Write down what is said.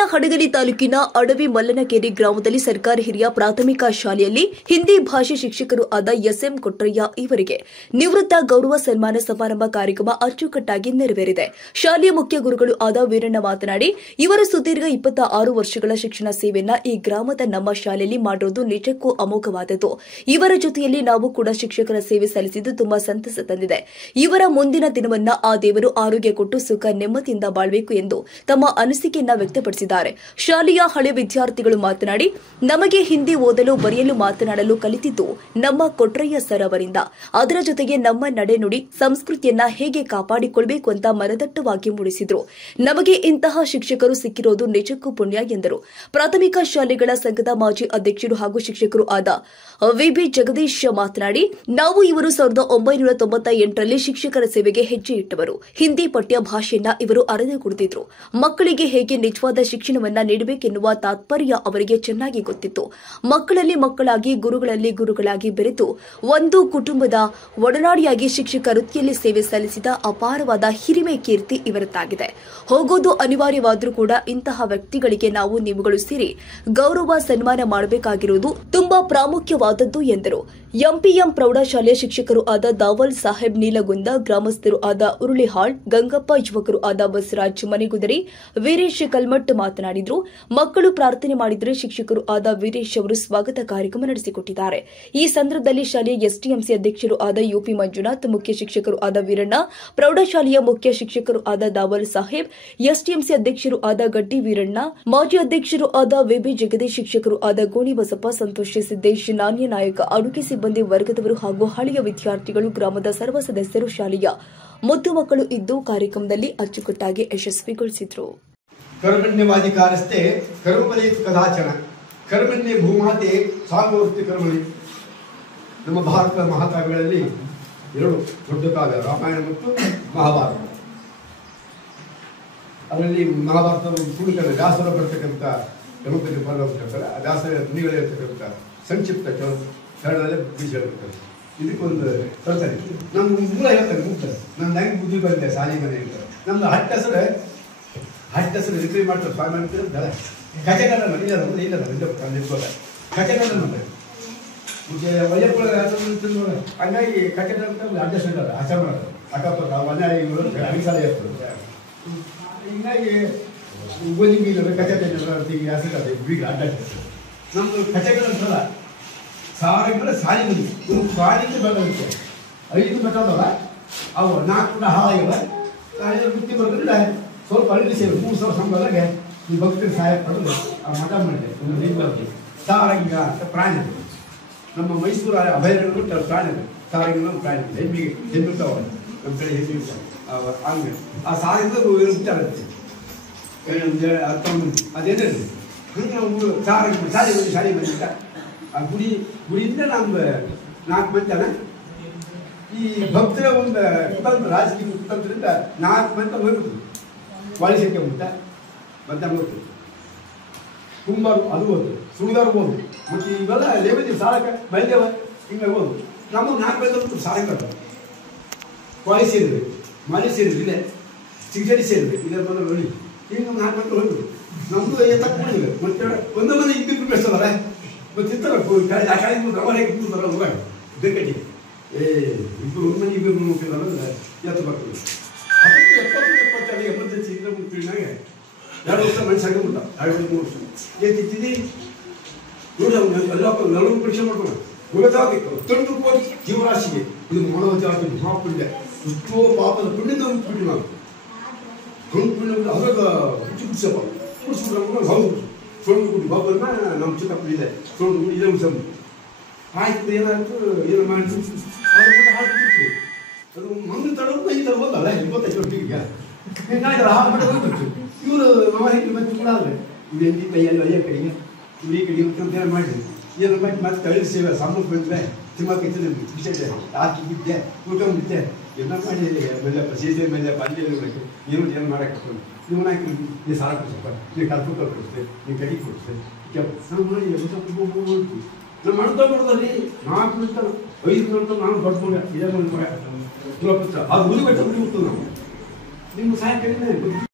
ಇಲ್ಲಿನ ಹಡಗಲಿ ತಾಲೂಕಿನ ಅಡವಿ ಮಲ್ಲನಕೆರೆ ಗ್ರಾಮದಲ್ಲಿ ಸರ್ಕಾರಿ ಹಿರಿಯ ಪ್ರಾಥಮಿಕ ಶಾಲೆಯಲ್ಲಿ ಹಿಂದಿ ಭಾಷೆ ಶಿಕ್ಷಕರು ಆದ ಎಸ್ಎಂ ಕೊಟ್ರಯ್ಯ ಇವರಿಗೆ ನಿವೃತ್ತ ಗೌರವ ಸನ್ಮಾನ ಸಮಾರಂಭ ಕಾರ್ಯಕ್ರಮ ಅಚ್ಚುಕಟ್ಟಾಗಿ ನೆರವೇರಿದೆ. ಶಾಲೆಯ ಮುಖ್ಯ ಗುರುಗಳು ಆದ ವೀರಣ್ಣ ಮಾತನಾಡಿ, ಇವರು ಸುದೀರ್ಘ 26 ವರ್ಷಗಳ ಶಿಕ್ಷಣ ಸೇವೆಯನ್ನ ಈ ಗ್ರಾಮದ ನಮ್ಮ ಶಾಲೆಯಲ್ಲಿ ಮಾಡಿರುವುದು ನಿಜಕ್ಕೂ ಅಮೋಘವಾದದ್ದು. ಇವರ ಜೊತೆಯಲ್ಲಿ ನಾವು ಕೂಡ ಶಿಕ್ಷಕರ ಸೇವೆ ಸಲ್ಲಿಸಿದ್ದು ತುಂಬಾ ಸಂತಸ ತಂದಿದೆ. ಇವರ ಮುಂದಿನ ದಿನವನ್ನ ಆ ದೇವರು ಆರೋಗ್ಯ ಕೊಟ್ಟು ಸುಖ ನೆಮ್ಮದಿಯಿಂದ ಬಾಳಬೇಕು ಎಂದು ತಮ್ಮ ಅನಿಸಿಕೆಯನ್ನ ವ್ಯಕ್ತಪಡಿಸಿದ್ದಾರೆ. ಶಾಲೆಯ ಹಳೆ ವಿದ್ಯಾರ್ಥಿಗಳು ಮಾತನಾಡಿ, ನಮಗೆ ಹಿಂದಿ ಓದಲು ಬರೆಯಲು ಮಾತನಾಡಲು ಕಲಿತಿದ್ದು ನಮ್ಮ ಕೊಟ್ರಯ್ಯ ಸರ್ ಅವರಿಂದ. ಅದರ ಜೊತೆಗೆ ನಮ್ಮ ನಡೆನುಡಿ ಸಂಸ್ಕೃತಿಯನ್ನ ಹೇಗೆ ಕಾಪಾಡಿಕೊಳ್ಳಬೇಕು ಅಂತ ಮನದಟ್ಟವಾಗಿ ಮೂಡಿಸಿದ್ರು. ನಮಗೆ ಇಂತಹ ಶಿಕ್ಷಕರು ಸಿಕ್ಕಿರೋದು ನಿಜಕ್ಕೂ ಪುಣ್ಯ ಎಂದರು. ಪ್ರಾಥಮಿಕ ಶಾಲೆಗಳ ಸಂಘದ ಮಾಜಿ ಅಧ್ಯಕ್ಷರು ಹಾಗೂ ಶಿಕ್ಷಕರು ಆದ ವಿಬಿ ಜಗದೀಶ್ ಮಾತನಾಡಿ, ನಾವು ಇವರು 1998ರಲ್ಲಿ ಶಿಕ್ಷಕರ ಸೇವೆಗೆ ಹೆಜ್ಜೆ ಇಟ್ಟವರು. ಹಿಂದಿ ಪಠ್ಯ ಭಾಷೆಯನ್ನ ಇವರು ಅರೆದುಕೊಡುತ್ತಿದ್ರು. ಮಕ್ಕಳಿಗೆ ಹೇಗೆ ನಿಜವಾದ ಶಿಕ್ಷಣವನ್ನ ನೀಡಬೇಕೆನ್ನುವ ತಾತ್ಪರ್ಯ ಅವರಿಗೆ ಚೆನ್ನಾಗಿ ಗೊತ್ತಿತ್ತು. ಮಕ್ಕಳಲ್ಲಿ ಮಕ್ಕಳಾಗಿ, ಗುರುಗಳಲ್ಲಿ ಗುರುಗಳಾಗಿ ಬೆರೆತು ಒಂದು ಕುಟುಂಬದ ಒಡನಾಡಿಯಾಗಿ ಶಿಕ್ಷಕ ವೃತ್ತಿಯಲ್ಲಿ ಸೇವೆ ಸಲ್ಲಿಸಿದ ಅಪಾರವಾದ ಹಿರಿಮೆ ಕೀರ್ತಿ ಇವರದ್ದಾಗಿದೆ. ಹೋಗೋದು ಅನಿವಾರ್ಯವಾದರೂ ಕೂಡ ಇಂತಹ ವ್ಯಕ್ತಿಗಳಿಗೆ ನಾವು ನೀವುಗಳು ಸೇರಿ ಗೌರವ ಸನ್ಮಾನ ಮಾಡಬೇಕಾಗಿರುವುದು ತುಂಬಾ ಪ್ರಾಮುಖ್ಯವಾದದ್ದು ಎಂದರು. ಎಂಪಿಎಂ ಪ್ರೌಢಶಾಲೆಯ ಶಿಕ್ಷಕರು ಆದ ದಾವಲ್ ಸಾಹೇಬ್ ನೀಲಗುಂದ, ಗ್ರಾಮಸ್ಥರು ಆದ ಉರುಳಿಹಾಳ್ ಗಂಗಪ್ಪ, ಯುವಕರು ಆದ ಬಸವರಾಜ್ ಮನೆಗುದರಿ, ವೀರೇಶ್ ಕಲ್ಮಠ್ ಮಾತನಾಡಿದರು. ಮಕ್ಕಳು ಪ್ರಾರ್ಥನೆ ಮಾಡಿದರೆ ಶಿಕ್ಷಕರು ಆದ ವೀರೇಶ್ ಅವರು ಸ್ವಾಗತ ಕಾರ್ಯಕ್ರಮ ನಡೆಸಿಕೊಟ್ಟಿದ್ದಾರೆ. ಈ ಸಂದರ್ಭದಲ್ಲಿ ಶಾಲೆಯ ಎಸ್ಟಿಎಂಸಿ ಅಧ್ಯಕ್ಷರು ಆದ ಯುಪಿ ಮಂಜುನಾಥ್, ಮುಖ್ಯ ಶಿಕ್ಷಕರು ಆದ ವೀರಣ್ಣ, ಪ್ರೌಢಶಾಲೆಯ ಮುಖ್ಯ ಶಿಕ್ಷಕರು ಆದ ದಾವಲ್ ಸಾಹೇಬ್, ಎಸ್ಟಿಎಂಸಿ ಅಧ್ಯಕ್ಷರು ಆದ ಗಡ್ಡಿ ವೀರಣ್ಣ, ಮಾಜಿ ಅಧ್ಯಕ್ಷರು ಆದ ವಿಬಿ ಜಗದೀಶ್, ಶಿಕ್ಷಕರು ಆದ ಗೋಣಿ ಬಸಪ್ಪ, ಸಂತೋಷ್ ಸಿದ್ದೇಶ್, ನಾಣ್ಯ ನಾಯಕ, ಅಡುಗೆ ಸಿಬ್ಬಂದಿ ವರ್ಗದವರು ಹಾಗೂ ಹಳೆಯ ವಿದ್ಯಾರ್ಥಿಗಳು, ಗ್ರಾಮದ ಸರ್ವ ಸದಸ್ಯರು, ಶಾಲೆಯ ಮುದ್ದು ಮಕ್ಕಳು ಇದ್ದು ಕಾರ್ಯಕ್ರಮದಲ್ಲಿ ಅಚ್ಚುಕಟ್ಟಾಗಿ ಯಶಸ್ವಿಗೊಳಿಸಿದರು. ಕರ್ಮಣ್ಯವಾದಿ ಕಾರ್ಯಸ್ಥೆ ಕರ್ಮಫಲೇತು ಕದಾಚನ, ಕರ್ಮಣ್ಯ ಭೂಮಾತೆ ಸಾಗುವರ್ತಿ ಕರ್ಮಣಿ. ನಮ್ಮ ಭಾರತದ ಮಹಾಕಾವ್ಯಗಳಲ್ಲಿ 2 ದೊಡ್ಡ ಕಾವ್ಯ, ರಾಮಾಯಣ ಮತ್ತು ಮಹಾಭಾರತ. ಅದರಲ್ಲಿ ಮಹಾಭಾರತ ಪೂರ್ಣಿಕರ ವ್ಯಾಸರ ಬರ್ತಕ್ಕಂಥ ಗಣಪತಿ ಪರ್ವ ಇರ್ತಾರೆ. ಆ ವ್ಯಾಸರ ಮುನಿಗಳಿರ್ತಕ್ಕಂಥ ಸಂಕ್ಷಿಪ್ತ ಕನ್ನಡದಲ್ಲೇ ಬಿಡಿಸಿರ್ತಾರೆ. ಇದಕ್ಕೊಂದು ತರ್ತಾರೆ. ನಮ್ಗೆ ಮೂಲ ಹೇಳ್ತಾರೆ, ಮುಗ್ತಾರೆ. ನನ್ನ ಹೆಂಗೆ ಬುದ್ಧಿ ಬಂದಿದೆ ಶಾಲೆ ಮನೆ ಹೇಳ್ತಾರೆ. ನಮ್ದು ಹಟ್ಟ ಹೆಸರು ರಿಪೇರಿ ಮಾಡ್ತಾರೆ. ಸ್ವಾಮಿ ಮಾಡ್ತಾರೆ. ಕಚೆಗಲ್ಲ ಕಚೆಗಲ್ಲ ಮಾಡ್ತಾರೆ. ವೈಯಪ್ಪಳ ಹಂಗಾಗಿ ಕಚೆಗಲ್ಲ ಅಡ್ಜಸ್ಟ್ ಇರ್ತಾರೆ. ಆಚಾರ ಮಾಡ್ತಾರೆ. ಅಕ್ಕಪಕ್ಕ ಮನೆ ಅಡಿಸಾಲ ಇರ್ತದೆ. ಹಿಂಗಾಗಿ ಗೋಧಿ ಮೀನು ಕಚೆ ಹೆಸರು ಬೀಗ ಅಡ್ಡ ನಮ್ದು ಕಚೆಗಲ್ಲ ಅಂತಲ್ಲ. ಸಾರಿಗೆ ಸಾಲಿ ಮಂದಿ ಸಾಲಿಗೆ ಬರುತ್ತೆ. 5 ಮಠ ಅದಲ್ಲ, ಅವು 4 ಕೂಡ ಹಾಳಾಗಿಲ್ಲ. ಬುತ್ತಿ ಬರೋದ್ರಿಂದ ಸ್ವಲ್ಪ ಅಳಿಸಿ ಸೇವೆ 3,000 ಸಂಬಳದಾಗ ಈ ಭಕ್ತರಿಗೆ ಸಹಾಯ ಪಡೆದು ಆ ಮಠ ಮಾಡಿದೆ. ಒಂದು ರೀತಿ ಸಾರಂಗ ಅಂತ ಪ್ರಾಣಿ, ನಮ್ಮ ಮೈಸೂರು ಅಭಯಾರಣ್ಯ ಬಿಟ್ಟು ಪ್ರಾಣಿ ಸಾರಂಗ ಪ್ರಾಣಿ ಹೆಮ್ಮಿರ್ತಾವ. ನಮ್ಮ ಕಡೆ ಹೆಮ್ಮಿರ್ತಾವೆ ಹಂಗೆ ಆ ಸಾರಿಂದ ಮುಚ್ಚಾಗುತ್ತೆ. ಅದೇನಿದೆ ಹಂಗೆ ಸಾರಂಗ ಶಾಲೆ ಬಂದಿದ್ದ ಆ ಗುಡಿಯಿಂದ ನಮ್ದು 4 ಮಂದಿ ಜನ ಈ ಭಕ್ತರ ಒಂದು ಕುತಂತ್ರ, ರಾಜಕೀಯ ಕುತಂತ್ರದಿಂದ 4 ಮಂದಿ ಹೋಗ್ಬಿಟ್ಟು ವಾಲಿಸಕ್ಕೆ ಮತ್ತೆ ಹೋಗ್ತು. ಕುಂಬಾರು ಅದು ಹೋದ್ರು, ಸುಳಿದಾರು ಹೋದ್ರು, ಮತ್ತು ಇವೆಲ್ಲ ಲೇವದಿ ಸಾಲಕ್ಕೆ ಬಯದೇವ ಹಿಂಗೆ ಹೋದ್ರು. ನಮ್ಮ 4 ಮಂದಿ ಸಾಲ ಕಟ್ಟ ವಾಲಿ ಸೇರಿದ್ವಿ, ಮಾಲಿ ಸೇರಿದ್ವಿ, ಇಲ್ಲೇ ಚಿಗಡಿ ಸೇರಿದ್ವಿ, ಇಲ್ಲೇ ಬಂದ್ರೆ ನೋಡಿ ಹಿಂಗೆ 4 ಮಂದಿ ಹೋದ್ರು. ನಮ್ಮದು ತಕ್ಕೊಂಡಿಲ್ಲ. ಮತ್ತೆ ಒಂದು ಮಂದಿ ಇಬ್ಬರು ಬೆಳೆಸೋದಾರ ಗೊತ್ತಿರ್ತಾರ ಗಮನಕ್ಕೆ ಕೂತಾರ ಹೋಗ ಬೆಂಕಟಿ ಇಬ್ಬರು ಮನೆ ಇಬ್ಬರು ನೋಡ್ತಿದಾರ ಎತ್ತು ಬರ್ತದೆ. 70 ಎಮರ್ಜೆನ್ಸಿ ಇದ್ರೆ ಮುಂಚಿನಾಗ 2 ವರ್ಷ ಮನುಷ್ಯ ಆಗಬಿಟ್ಟ. 2-3 ವರ್ಷ ಏತಿದ್ದೀನಿ ನೋಡಿ. ಎಲ್ಲ 40 ಪರೀಕ್ಷೆ ಮಾಡ್ಕೊಂಡು ಹೋಗೋದಾಗಬೇಕು. 9 ಕೋಟಿ ಜೀವರಾಶಿಗೆ ಇದು ಮಾನವಜಾತಿ ಮಹಾಪುಣ್ಯ. ಎಷ್ಟೋ ಪಾಪದ ಪುಣ್ಯದ ಬಿಟ್ಟು ನಾವು ಪುಣ್ಯ ಅದ್ರಾಗ ಹುಚ್ಚು ಕುಡಿಸ್ಬಿಟ್ರೆ ಹೌದು ಸೊಳ್ಳು ಗುಡಿ ಬಾಬನ್ನ ನಮ್ಮ ಚಿಕ್ಕಪ್ಪ ಇದೆ. ಸೊಳ್ಳು ಗುಡಿ ಇದೆ ಉಡ್ಸಮ್ ಆಯ್ತು. ಏನಾಯ್ತು ಏನು ಮಾಡಿ ಅದು ಬಿಟ್ಟು ಹಾಕಿ ಅದು ಮಂದು ತಡೋದು ಈ ಥರ ಹೋದಲ್ಲ 25 ವರ್ಷಕ್ಕೆ ಹಿಂಗಾಯ್ತಲ್ಲ ಹಾಳು ಮಾಡಿ ಹೋಗ್ಬಿಟ್ಟು ಇವರು ಮನೆ ಮತ್ತೆ ಕೂಡ ಅಲ್ಲ ಇವು ಎಲ್ಲಿ ಕೈಯಲ್ಲಿ ಅಯ್ಯ ಕಡೆಗೆ ಇವ್ರು ಈ ಕಡೆಗೆ ಅಂತ ಮಾಡಿದ್ವಿ. ಏನು ಮಾಡಿ ಮತ್ತೆ ಕಳಿ ಸೇವೆ ಸಾಮೂಹಿಕ ಬಂದರೆ ತಿಮ್ಮಕ್ಕೆ ವಿಷಯ ಆಕಿ ಬಿದ್ದೆ ಊಟ ಬಿದ್ದೆ ಎಲ್ಲ ಮಾಡಿ ಮೇಲೆಪ್ಪ ಸೀಸೆ ಮೇಲೆಪ್ಪ ಅಲ್ಲಿ ಇರಬೇಕು. ನೀವು ಏನು ಮಾಡೋಕ್ಕೆ ನೀವು ನಾಯ್ತು ನೀವು ಸಾಲ ಕೊಡ್ಸಪ್ಪ, ನೀವು ಕಲ್ಪಕ ಕೊಡಿಸ್ತೆ, ನೀವು ಕಡಿ ಕೊಡಿಸ್ತೆ ನಾವು ಮಾಡಿ ನಾವು ಮಾಡ್ತಾ ಬಿಡೋದ್ರಿ. 4 ನಿಮಿಷ 5 ನಿಮಿಷ ನಾನು ಕೊಡ್ಬೋದು. ಇದೇ ಮಗ ಅದು ಉಳಿಬೇಕು ನಾವು ನಿಮ್ಮ ಸಹಾಯ ಕಡಿಮೆ